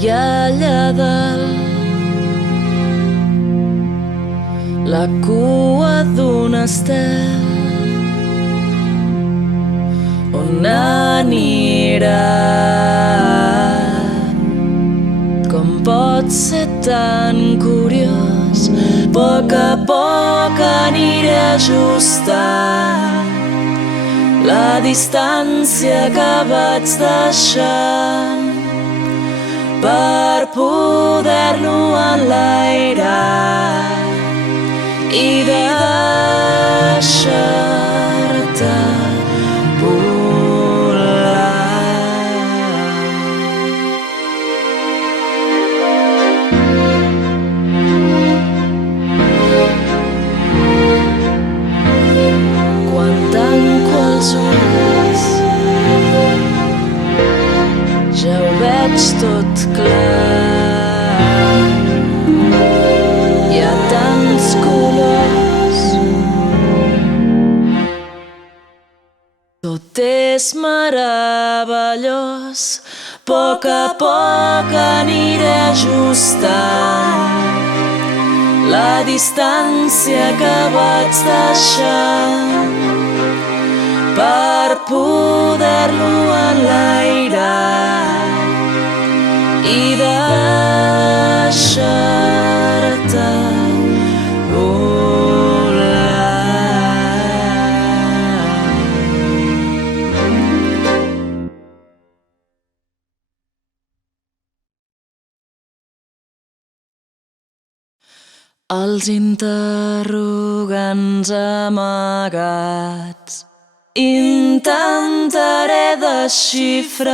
hi ha allà dalt la cua d'un estel. On anirà? Com pot ser tan curiós? A poc aniré ajustant la distància que vaig deixant per poder-lo enlairar i deixar-te ja ho veig tot clar. Hi ha tants colors, tot és meravellós. A poc aniré ajustant la distància que vaig deixant per poder-lo enlairar i deixar-te els interrogants amagats intentaré desxifrar.